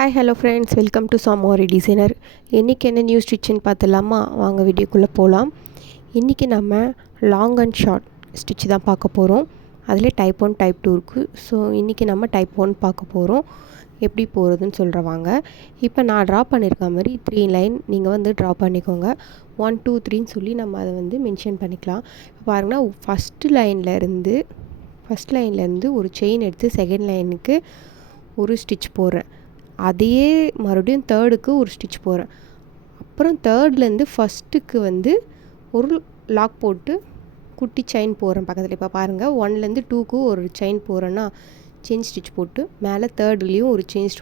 Hi hello friends, welcome to சாமோரி designer. இன்றைக்கி என்ன நியூ ஸ்டிச்சுன்னு பார்த்துலாமா? வாங்க வீடியோக்குள்ளே போகலாம். இன்றைக்கி நம்ம லாங் அண்ட் ஷார்ட் ஸ்டிச் தான் பார்க்க போகிறோம். அதில் டைப் 1 டைப் 2 இருக்குது. ஸோ இன்றைக்கி நம்ம டைப் 1 பார்க்க போகிறோம். எப்படி போகிறதுன்னு சொல்கிறவாங்க. இப்போ நான் ட்ரா பண்ணியிருக்க மாதிரி 3 லைன் நீங்கள் வந்து ட்ரா பண்ணிக்கோங்க. 1 2 3ன்னு சொல்லி நம்ம அதை வந்து மென்ஷன் பண்ணிக்கலாம். இப்போ பாருங்கன்னா ஃபஸ்ட்டு லைன்லேருந்து ஒரு செயின் எடுத்து செகண்ட் லைனுக்கு ஒரு ஸ்டிச் போடுறேன். அதையே மறுபடியும் தேர்டுக்கு ஒரு ஸ்டிச் போடுறேன். அப்புறம் தேர்ட்லேருந்து ஃபஸ்ட்டுக்கு வந்து ஒரு லாக் போட்டு குட்டி செயின் போடுறேன் பக்கத்தில். இப்போ பாருங்கள், 1லேருந்து 2க்கு ஒரு செயின் போடுறேன்னா செயின் ஸ்டிச் போட்டு மேலே தேர்ட்லேயும் ஒரு செயின்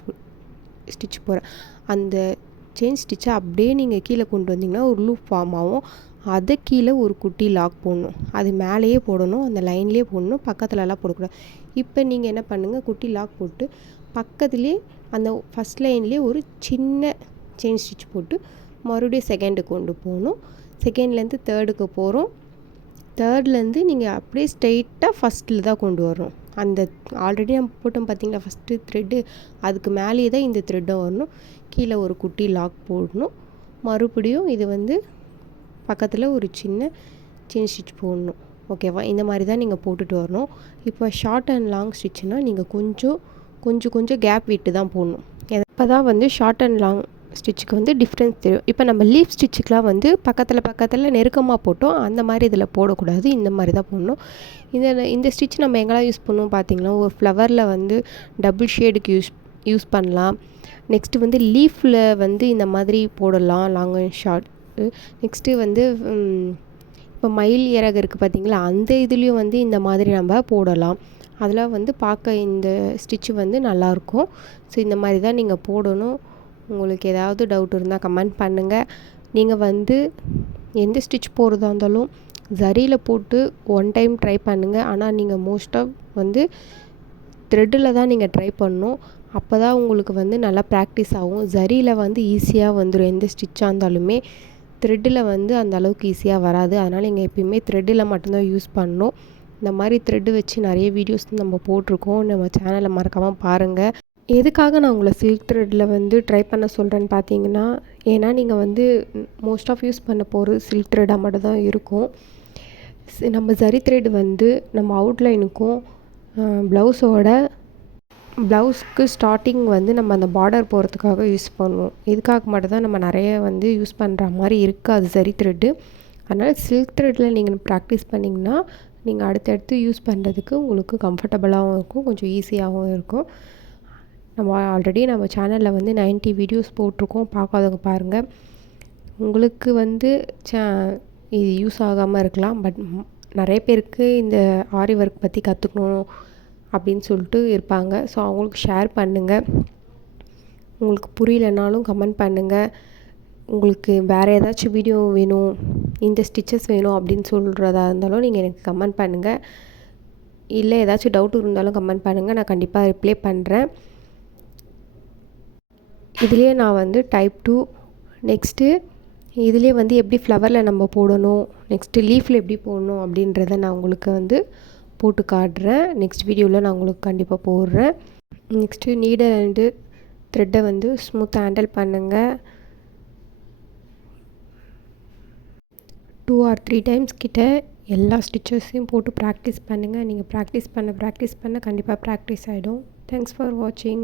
ஸ்டிச் போடுறேன். அந்த செயின் ஸ்டிச்சை அப்படியே நீங்கள் கீழே கொண்டு வந்தீங்கன்னா ஒரு லூப் ஃபார்ம் ஆகும். அதை கீழே ஒரு குட்டி லாக் போடணும். அது மேலேயே போடணும், அந்த லைன்லேயே போடணும், பக்கத்துலலாம் போடக்கூடாது. இப்போ நீங்கள் என்ன பண்ணுங்கள், குட்டி லாக் போட்டு பக்கத்துலேயே அந்த ஃபஸ்ட் லைன்லேயே ஒரு சின்ன செயின் ஸ்டிச் போட்டு மறுபடியும் செகண்டுக்கு கொண்டு போகணும். செகண்ட்லேருந்து தேர்டுக்கு போகிறோம். தேர்ட்லேருந்து நீங்கள் அப்படியே ஸ்ட்ரெயிட்டாக ஃபஸ்ட்டில் தான் கொண்டு வரணும். அந்த ஆல்ரெடி நம்ம போட்டோம் பார்த்தீங்களா ஃபஸ்ட்டு த்ரெட்டு, அதுக்கு மேலேயே தான் இந்த த்ரெட்டும் வரணும். கீழே ஒரு குட்டி லாக் போடணும். மறுபடியும் இது வந்து பக்கத்தில் ஒரு சின்ன செயின் ஸ்டிச் போடணும். ஓகேவா? இந்த மாதிரி தான் நீங்கள் போட்டுட்டு வரணும். இப்போ ஷார்ட் அண்ட் லாங் ஸ்டிச்சுனால் நீங்கள் கொஞ்சம் கேப் விட்டு தான் போடணும். இப்போ தான் வந்து ஷார்ட் அண்ட் லாங் ஸ்டிச்சுக்கு வந்து டிஃப்ரென்ஸ் தெரியும். இப்போ நம்ம லீஃப் ஸ்டிச்சுக்கெலாம் வந்து பக்கத்தில் நெருக்கமாக போட்டோம், அந்த மாதிரி இதில் போடக்கூடாது. இந்த மாதிரி தான் போடணும். இந்த ஸ்டிச் நம்ம எங்கெல்லாம் யூஸ் பண்ணுவோம் பார்த்தீங்கன்னா, ஒரு ஃப்ளவரில் வந்து டபுள் ஷேடுக்கு யூஸ் பண்ணலாம். நெக்ஸ்ட்டு வந்து லீஃபில் வந்து இந்த மாதிரி போடலாம், லாங் அண்ட் ஷார்ட். நெக்ஸ்ட்டு வந்து இப்போ மயில் இறகு இருக்குது பார்த்தீங்களா, அந்த இதுலேயும் வந்து இந்த மாதிரி நம்ம போடலாம். அதெல்லாம் வந்து பார்க்க இந்த ஸ்டிச்சு வந்து நல்லாயிருக்கும். ஸோ இந்த மாதிரி தான் நீங்கள் போடணும். உங்களுக்கு ஏதாவது டவுட் இருந்தால் கமெண்ட் பண்ணுங்கள். நீங்கள் வந்து எந்த ஸ்டிச் போடுறதா இருந்தாலும் ஜரியில் போட்டு 1 டைம் ட்ரை பண்ணுங்கள். ஆனால் நீங்கள் மோஸ்ட்டாக வந்து த்ரெட்டில் தான் நீங்கள் ட்ரை பண்ணணும். அப்போ தான் உங்களுக்கு வந்து நல்லா ப்ராக்டிஸ் ஆகும். ஜரியில் வந்து ஈஸியாக வந்துடும் எந்த ஸ்டிச்சாக இருந்தாலுமே. த்ரெட்டில் வந்து அந்த அளவுக்கு ஈஸியாக வராது. அதனால் நீங்கள் எப்பயுமே த்ரெட்டில் மட்டும்தான் யூஸ் பண்ணணும். இந்த மாதிரி த்ரெட்டு வச்சு நிறைய வீடியோஸ் நம்ம போட்டிருக்கோம். நம்ம சேனலை மறக்காமல் பாருங்கள். எதுக்காக நான் உங்களை சில்க் த்ரெட்டில் வந்து ட்ரை பண்ண சொல்கிறேன்னு பார்த்தீங்கன்னா, ஏன்னா நீங்கள் வந்து மோஸ்ட் ஆஃப் யூஸ் பண்ண போகிறது சில்க் த்ரெட்டாக மட்டும் தான் இருக்கும். நம்ம ஜரி த்ரெட் வந்து நம்ம அவுட்லைனுக்கும் ப்ளவுஸ்க்கு ஸ்டார்டிங் வந்து நம்ம அந்த பார்டர் போகிறதுக்காக யூஸ் பண்ணுவோம். இதுக்காக மட்டும் தான் நம்ம நிறைய வந்து யூஸ் பண்ணுற மாதிரி இருக்காது ஜரி த்ரெட்டு. அதனால் சில்க் த்ரெட்டில் நீங்கள் ப்ராக்டிஸ் பண்ணிங்கன்னா நீங்கள் அடுத்தடுத்து யூஸ் பண்ணுறதுக்கு உங்களுக்கு கம்ஃபர்டபுளாகவும் இருக்கும், கொஞ்சம் ஈஸியாகவும் இருக்கும். ஆல்ரெடி நம்ம சேனலில் வந்து 90 வீடியோஸ் போட்டிருக்கோம், பார்க்காதவங்க பாருங்கள். உங்களுக்கு வந்து இது யூஸ் ஆகாமல் இருக்கலாம். பட் நிறைய பேருக்கு இந்த ஆரி ஒர்க் பற்றி கற்றுக்கணும் அப்படின்னு சொல்லிட்டு இருப்பாங்க. ஸோ அவங்களுக்கு ஷேர் பண்ணுங்கள். உங்களுக்கு புரியலைனாலும் கமெண்ட் பண்ணுங்கள். உங்களுக்கு வேறு ஏதாச்சும் வீடியோ வேணும், இந்த ஸ்டிச்சஸ் வேணும் அப்படின்னு சொல்கிறதா இருந்தாலும் நீங்கள் எனக்கு கமெண்ட் பண்ணுங்கள். இல்லை ஏதாச்சும் டவுட் இருந்தாலும் கமெண்ட் பண்ணுங்கள், நான் கண்டிப்பாக ரிப்ளை பண்ணுறேன். இதுலேயே நான் வந்து டைப் 2 நெக்ஸ்ட்டு இதுலேயே வந்து எப்படி ஃப்ளவரில் நம்ம போடணும், நெக்ஸ்ட்டு லீஃபில் எப்படி போடணும் அப்படின்றத நான் உங்களுக்கு வந்து போட்டு காட்டுறேன். நெக்ஸ்ட் வீடியோவில் நான் உங்களுக்கு கண்டிப்பாக போடுறேன். நெக்ஸ்ட்டு நீடல் அண்டு த்ரெட்டை வந்து ஸ்மூத்தாக ஹேண்டில் பண்ணுங்கள். 2 or 3 டைம்ஸ் கிட்ட எல்லா ஸ்டிச்சஸையும் போட்டு ப்ராக்டிஸ் பண்ணுங்கள். நீங்கள் ப்ராக்டிஸ் பண்ண கண்டிப்பாக ப்ராக்டிஸ் ஆகிடும். தேங்க்ஸ் ஃபார் வாட்சிங்.